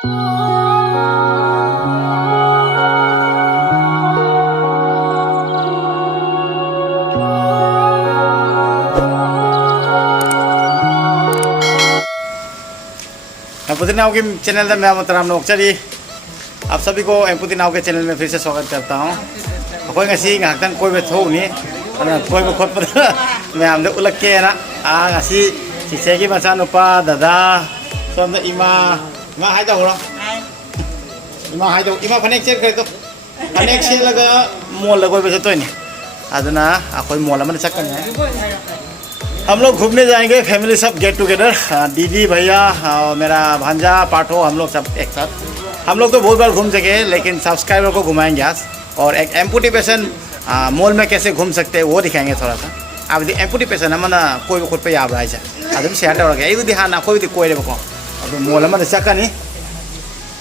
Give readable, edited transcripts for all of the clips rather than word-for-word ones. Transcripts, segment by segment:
एम्पुटी नाव के चैनल में मैं मोहतरम नोकचरी आप सभी को एम्पुटी नाव के चैनल में फिर से स्वागत करता हूँ। अखोई ngasi ngahaktan कोई भी थोक नहीं कोई भी खुद पर मैं हमने उलग के ना ngasi चिचे की मचा नुपा दादा सोम इमा इमा हाय तो हो इमा हाय तो इमा फनेक चेक करे तो फनेक से लगा मोल लगोई बस तो नहीं अदना अखोई मोल में चक्कर है। हम लोग घूमने जाएंगे फैमिली सब गेट टुगेदर दीदी भैया मेरा भांजा पाठो हम लोग सब एक साथ। हम लोग तो बहुत बार घूम चुके हैं लेकिन सब्सक्राइबर को घुमाएंगे आज और एक एम्पुटी पेशेंट मॉल में कैसे घूम सकते हैं वो दिखाएंगे थोड़ा सा। अब एम्पुटी पेशेंट हमना कोई खुद पे याब रहा है अदम शेयर तौरगे अयुदी हाना कोई कोई को अब मॉल में चक्कनी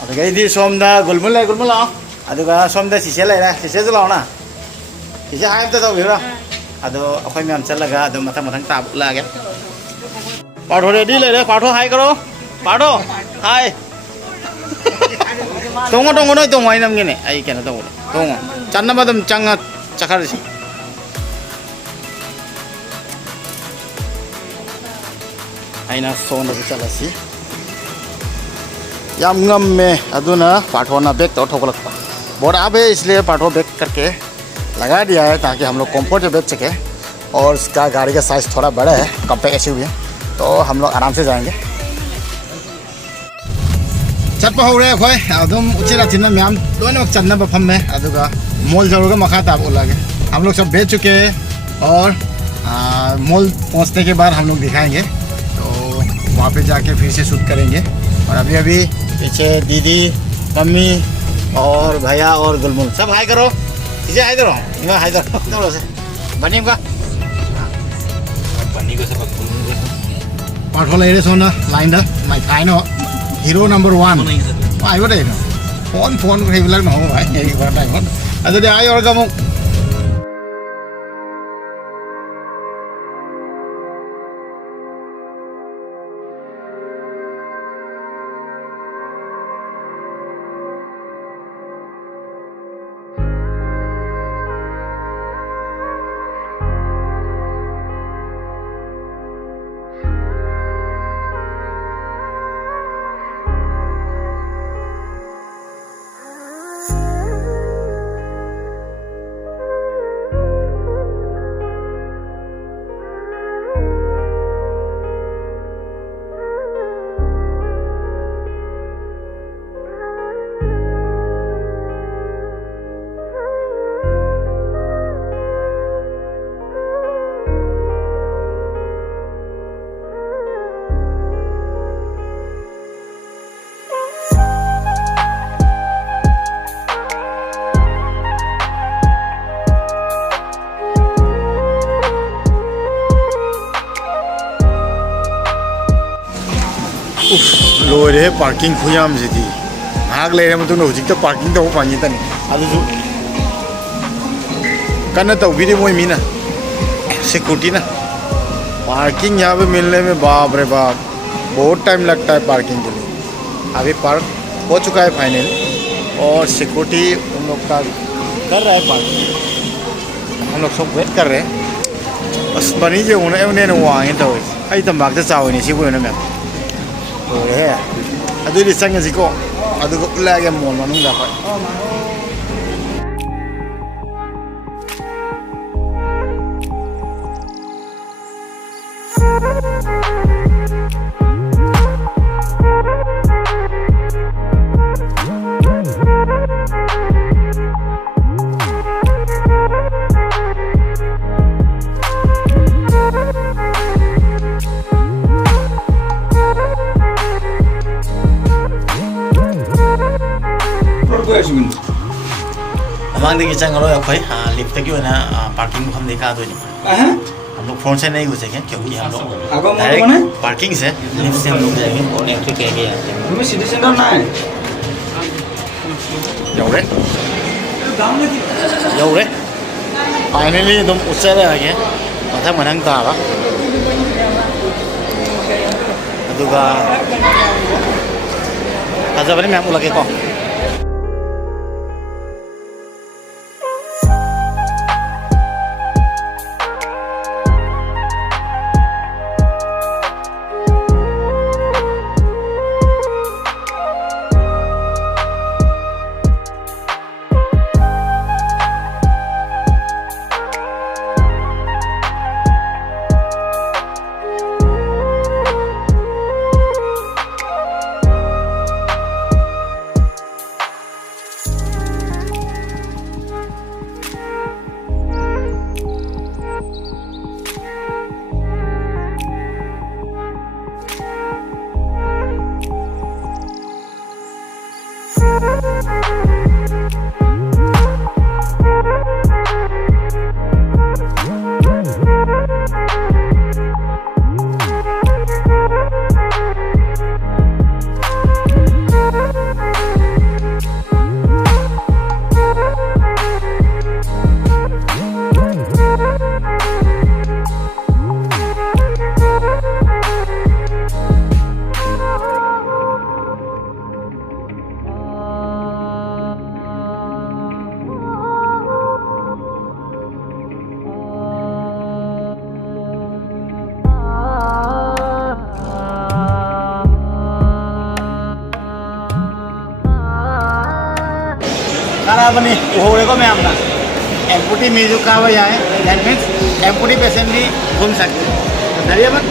अदगी सोमदा गुलमुल ले गुलमुल लाओ अदुगा सोमदा सिसे लेना सिसे लाओ ना सिसे हाय तो तौबिरो अदो अखोई मैम चलगा अदो मथा मथंग ताब लागे पाठो रेडी ले रे पाठो हाय करो पाठो हाय तोंगो तोंगो नोय तोंगो आइ नमगे ने आइ केना तोंगो तोंगो चन्ना बदम चंगा चखरसि आइना सोना चलसी याम ngam में अदुना पाठो ना बैग तो ठोकलक बोर्ड आबे इसलिए पाठो बैग करके लगा दिया है ताकि हम लोग कंफर्ट से बैठ सके और इसका गाड़ी का साइज़ थोड़ा बड़ा है कम्पैक्ट एसयूवी है तो हम लोग आराम से जाएंगे। चप्पा हो रहे खोई अदम उचेरा चिन्ह मैम दोनों चन्ना बफम में अदुगा मॉल जरूर मखा ताब उलागे हम लोग सब बैठ चुके हैं और मॉल पहुंचने के बाद हम लोग दिखाएंगे तो वहाँ पे जाके फिर से शूट करेंगे। और अभी अभी पीछे दीदी मम्मी और भैया और गुलमुल सब हाय करो इसे हाय करो इनका हाय करो तो से बनी का बनी को सब पाठो ले रे सोना लाइन दा माय काइनो हीरो नंबर 1 आइबो दे फोन फोन रेगुलर न हो भाई यही बात है अदे आय और गमो लोरे पार्किंग खुयाम जिदी आग ले रहे तो हजिक तो पार्किंग तो पानी तनी अदुजु कन्ना तौबिदे मोय मीना सिक्योरिटी ना पार्किंग यहाँ पे मिलने में बाप रे बाप बहुत टाइम लगता है पार्किंग के लिए। अभी पार्क हो चुका है फाइनल और सिक्योरिटी उन लोग का कर रहा है पार्किंग हम लोग सब वेट कर रहे हैं बस बनी जो उन्हें वहाँ तो आई तंबाक से चाव नहीं सीखो ना मैं है अदुदी संगसिको अदुगो उलागे मोल मनुंगा भाई हमारे देखिए चंगलो भाई लिफ्ट की ना पार्किंग हम देखा तो हम लोग फोन से नहीं घुसेंगे क्योंकि हम लोग डायरेक्ट पार्किंग से लिफ्ट से हम लोग जाएंगे और एंट्री करेंगे यहाँ सिटी सेंटर ना है यौरे फाइनली तुम उससे रहे मथा मनंग तागा ꯐꯖꯕꯅꯤ ꯃꯌꯥꯝ ꯎꯠꯂꯛꯀꯦꯀꯣ बनी उहोरेको मैं अपना एम्पुटी म्यूजिक का यहाँ है दैट मीन्स एम्पुटी पेशेंट भी घूम सकते हैं धरिए मत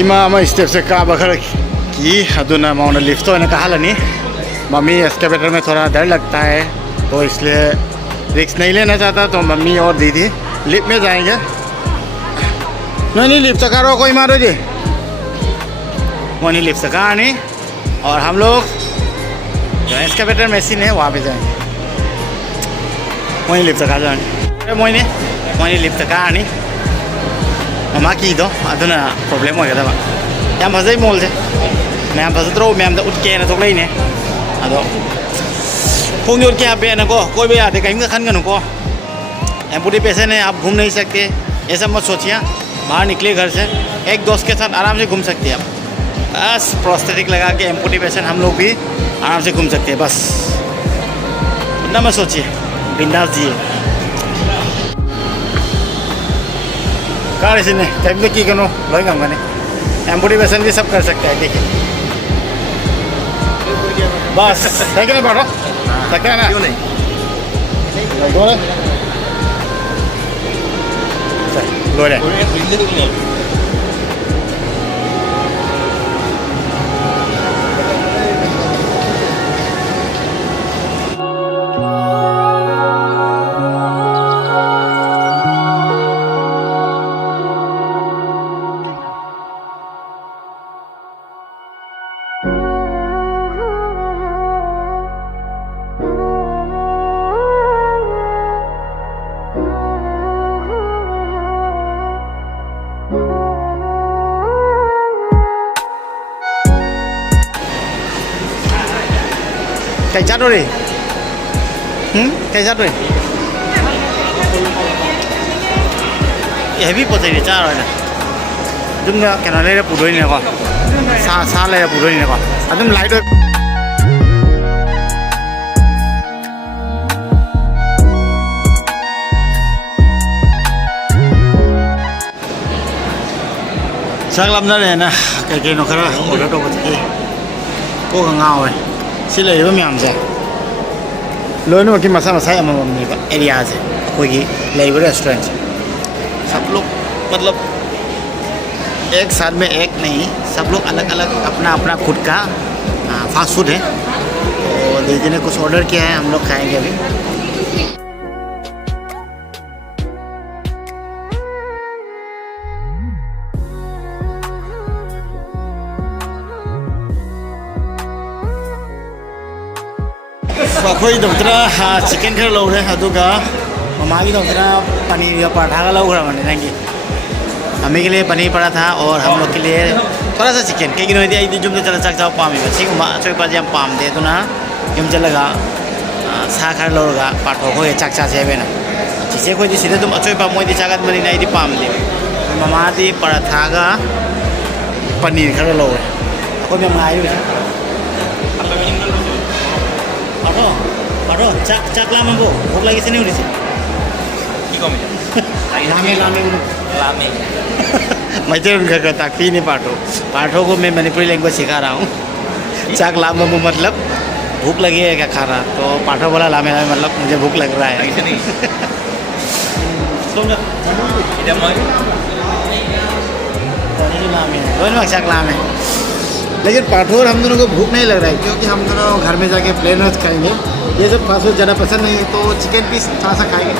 इमा स्टेप से काब खर की अदुना माउंट लिफ्ट तो कहा लनी मम्मी एस्केलेटर में थोड़ा डर लगता है तो इसलिए रिस्क नहीं लेना चाहता तो मम्मी और दीदी लिफ्ट में जाएंगे नहीं लिफ्ट करो कोई मारो जी वहीं लिफ्ट कहा नहीं और हम लोग जो एस्केलेटर मशीन है वहाँ पे जाएंगे वहीं लिफ्ट कहा जाएंगे वहीं लिफ्ट कहा नहीं ममा की दो अदुना प्रॉब्लम हो गया याम फजै मोल से मैम फजद्रो मैम दा उठके ना थोक लेने अदो फोन उठ के आप पे ना को कोई भी आते कहीं का खन का नुको एम्पुटी पेशेंट है आप घूम नहीं सकते ऐसा मत सोचिए बाहर निकले घर से एक दोस्त के साथ आराम से घूम सकते हैं आप बस प्रोस्थेटिक लगा के एम्पुटी पेशेंट हम लोग भी आराम से घूम सकते हैं बस ना मत सोचिए बिंदास जिए कार इसी ने टाइम की करो लोग हम गने एम्पुटी पेशेंट भी सब कर सकते हैं देखिए बस है कि नहीं पढ़ो सकते हैं ना क्यों नहीं लोरे Cảnh sát rồi đi. Cảnh sát rồi. Heavy pot này cha rồi nè. Chúng ta cái này là phụ đôi này con. Xa là phụ đôi này con. Chúng lái đôi. Sáng lắm đó này nè, cái nó khá là ổn đâu có thể. Cô càng ngào rồi. Xin lỗi với mẹ sẽ lớn mà cái mà sao mà sai mà mình area sẽ coi cái lấy với restaurant सब लोग मतलब एक साथ में एक नहीं, सब लोग अलग अलग अपना अपना खुद का फास्ट फूड है। तो दीदी ने कुछ ऑर्डर किया है, हम लोग खाएंगे अभी। अखोई दौतरा चिकन खर लौरे अदुगा ममागी दौतरा पनीर या पराठा का लौरा मने नंगी हमें के लिए पनीर पराठा और हम लोग के लिए थोड़ा सा चिकन कई गिनो आई जुम चला चक चाव पामी बच्ची को अचोई पाजी हम पाम दे तो ना जुम चलेगा सा खर लौरगा पाठो को ये चक चा सेबे ना जिसे कोई जिसे तुम अचोई पाम मोई दी चागत मनी नहीं दी पाम दे ममा दी पराठा का पनीर खर लौरे कोई मैं मायू पाठो पाठो चक चक लामा बो भूख लगी से नहीं उड़ी से लामे लामे लामे मैं तो उनका कहता पी नहीं पाठो पाठो को मैं मणिपुरी लैंग्वेज सिखा रहा हूँ चक लामा बो मतलब भूख लगी है क्या खा रहा तो पाठो बोला लामे लामे मतलब मुझे भूख लग रहा है लामे चक लामे लेकिन पाठोर हम दोनों को भूख नहीं लग रहा है क्योंकि हम दोनों घर में जाके प्लेन रोज खाएंगे ये सब फास्ट फूड ज़्यादा पसंद नहीं तो चिकन पीस थोड़ा सा खाएंगे।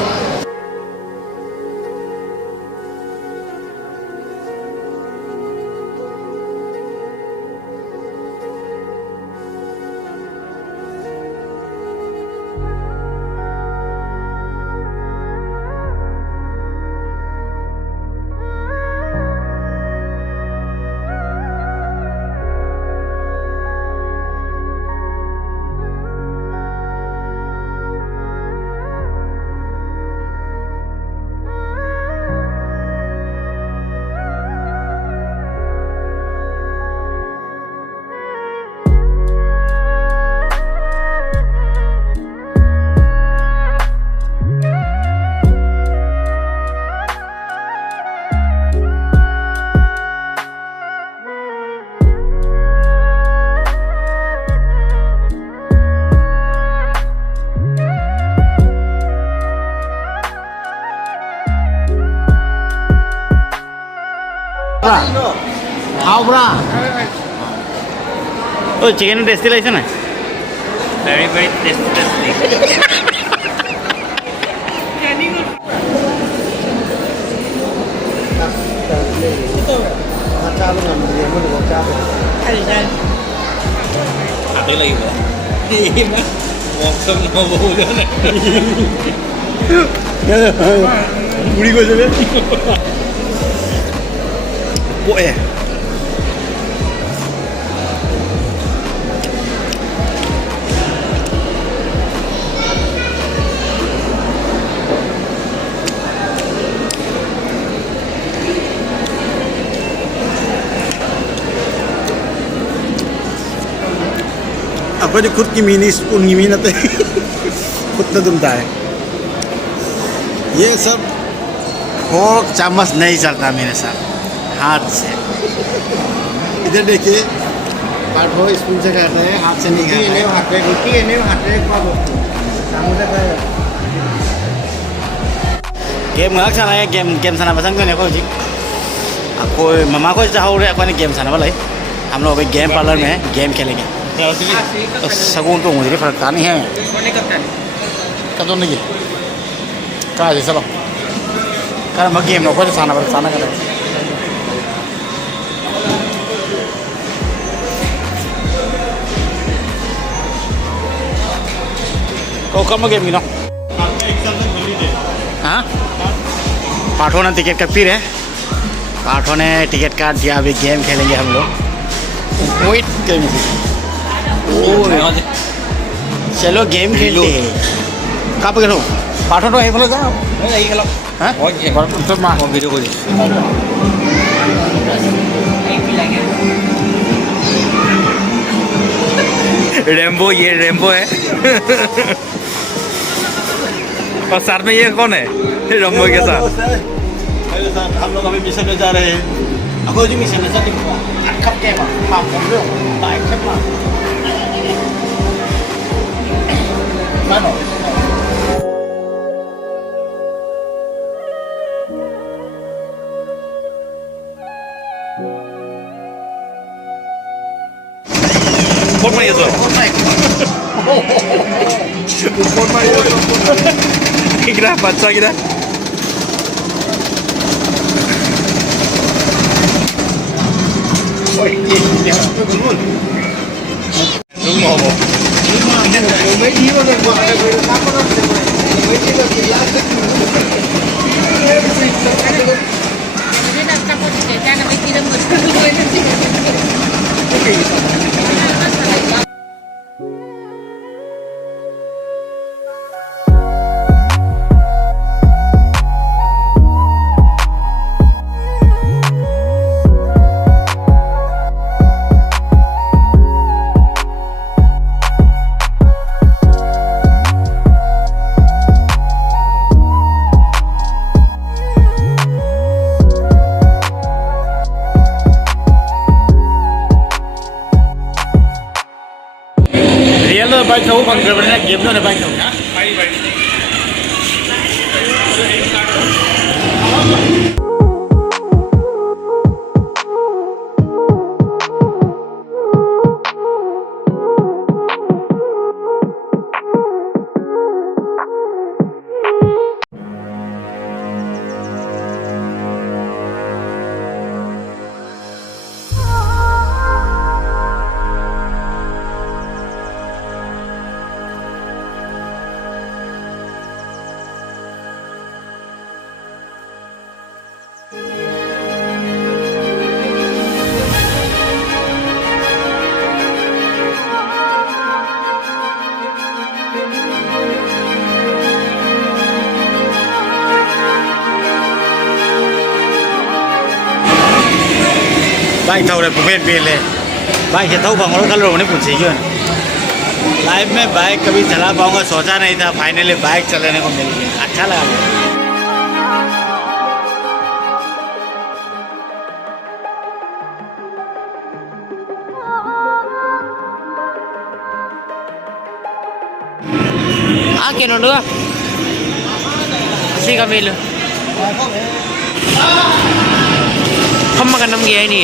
How bra? Oh, chicken tasty like na? Very tasty. Ada lagi ba? Ini mah walk no boleh na. Buri ko jabe. Boy. अपनी खुद की मिनी स्पून की मेहनत है खुद तो दुमता है ये सब फोर्क चम्मच नहीं चलता मेरे साथ हाथ से इधर देखिए पाठो स्पून से खाता है हाथ से नहीं खाता है game ngak sana ya game sana pasang ko ne ko ji आपको ममा को चाहो रे अपन गेम sana वाला हम लोग अभी गेम पार्लर में गेम खेलेंगे तो सगुन तो मुझे फर्क नहीं है कब तो नहीं कहाँ से चलो कारण मैं गेम ना कोई साना करें तो कब गेम की ना हाँ पाठों ने टिकट काट रहे पाठों ने टिकट काट दिया अभी गेम खेलेंगे हम लोग वेट करेंगे चलो गेम खेलते हैं कहाँ पे खेलो पाठो तो यही खेलो यही खेलो हाँ तो माँ वीडियो को रेम्बो ये रेम्बो है और साथ में ये कौन है रेम्बो के साथ हम लोग अभी मिशन में जा रहे हैं अब जो मिशन में जाते हैं कब के माँ हम लोग बाइक से माँ मानो คนไม่สวยคนไม่สวยkira baca kira lu mau Jadi nak kapal kita nak kira betul. Real bike thấu bằng cái này kiếm nữa là bike thấu nhá. Bike thấu này phổ biến ले bike thấu bằng और colour होने पूछे क्यों life में bike कभी चला पाऊंगा सोचा नहीं था फाइनली बाइक चलाने को मिल गया अच्छा लगा Akin dulu. Si Camilo. Kamu makan nam gaya ini.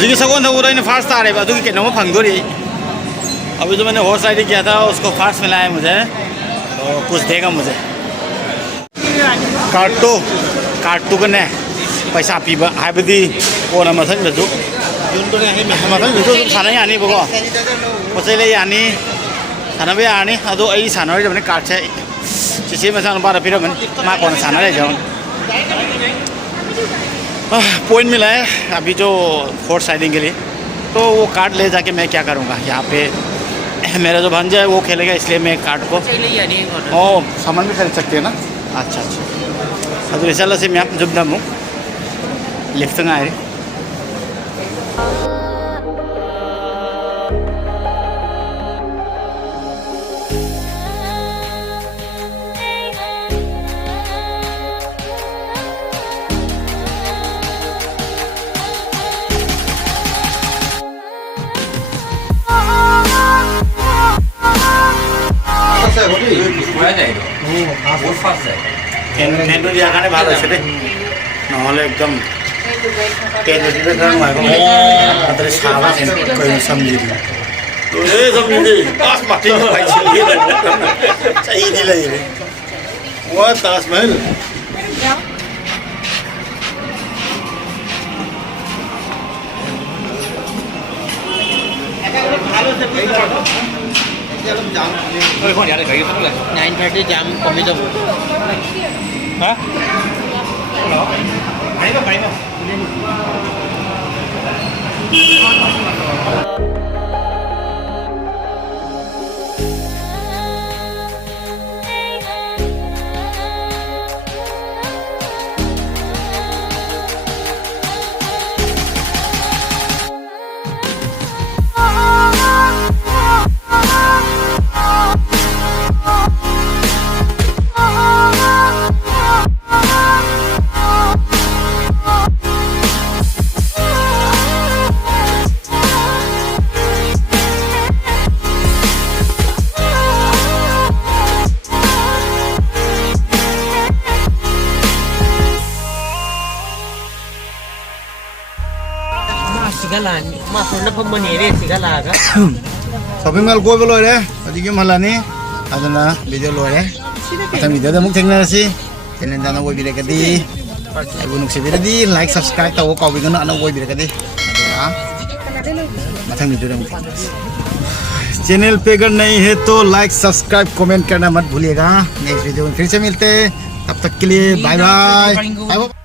मुझे सगोन था वो तो फास्ट आ रहे बात कि कितना फंग दो रही अभी जो मैंने हॉर्स राइडिंग किया था उसको फास्ट मिला है मुझे तो कुछ देगा मुझे कार्टो कने पैसा पीबा हाइबदी कोना मथन दजु मथन दजु साना यानी बको पछैले यानी साना बे यानी अदो आई साना रे जबने कार्ट से चिसे मसान बारा पिरमन मा कोना साना रे जाओ पॉइंट मिला है अभी जो हॉर्स राइडिंग के लिए तो वो कार्ड ले जाके मैं क्या करूँगा यहाँ पे मेरा जो भांजा है वो खेलेगा इसलिए मैं कार्ड को ओ सामान भी खरीद सकते हैं ना अच्छा अच्छा अब रिसाला से मैं जब दम हूँ लिफ्ट आ रही কেন দিয়াৰ কাৰণে ভাল হৈছে দেই নহ'লে একদম কেন দিলে ধৰ মই তাতে চাবা কৈ সমজি দিম এই সমজি দে আস মাটি পাইছিল চাই দিলে রে ও Taj Mahal Ôi con nhà này cái này 9:30 jam kami tu. hả? Đấy mà sigala ma sonda phamani re sigala ga shopping mall कोई बोलो रे अजी के मलानी अदना वीडियो लो रे मथंग वीडियो दमुक थेंगनासि चैनल दाना वो बिरे कदी आइबो नुक्से बिरे दी लाइक सब्सक्राइब ताओ काबिगनो अना वो बिरे कदी अदना मथंग वीडियो दमुक चैनल पे अगर नहीं है तो लाइक सब्सक्राइब कमेंट करना मत भूलिएगा नेक्स्ट वीडियो में फिर से मिलते हैं तब तक के लिए बाय बाय